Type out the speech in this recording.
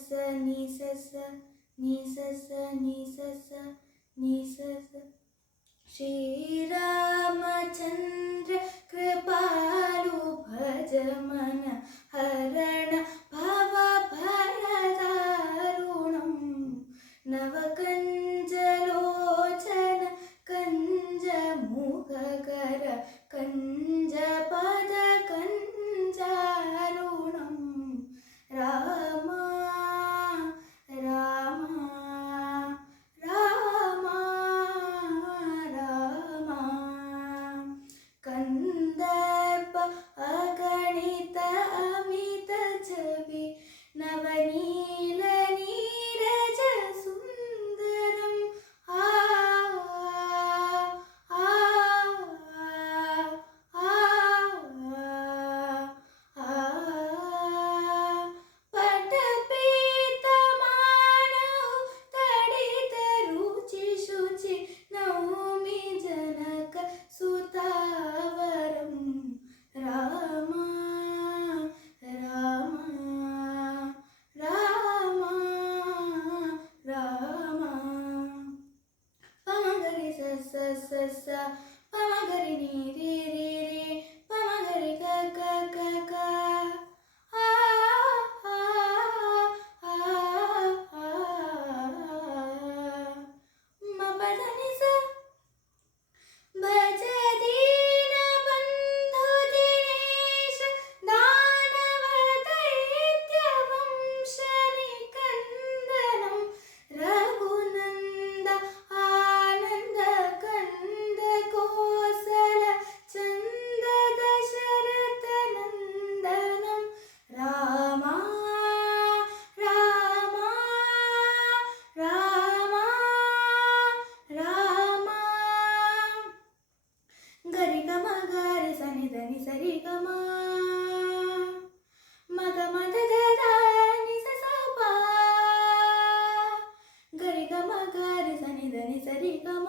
ಸ ನಿ ಸ ಸ ನಿ ಸ ಸ ನಿ ಸ ಸ ನಿ ಸ ಸ. श्रीरामचन्द्र कृपालु भज मन हरण भव भयदारुणं नवकञ्जलोचन कञ्जमुखकर कञ्जपद कञ्जारुणं राम राम राम राम कंदर्प अगणित अमित छवि नवनील नीरज सुंदरम आ आ आ आ पटपीत मानव तडित रुचि शुचि नौमि जनक सुतावरं राम राम राम राम. पमगरि स स स स पमगरि नि रे रे रे पमगरि ग ग ग ग आ आ आ आ म पद नि स भज दीनबन्धु दिनेश दानवदैत्यवंशनिकन्दनं रघुनन्द आनन्द कन्द कोसल चन्द दशरथनन्दनं राम राम राम राम. गरि ग म ग रे स नि ध नि स रि ग म म ग म ध ध ध नि स स प. गरि ग म ग रे स नि ध नि स रि ग म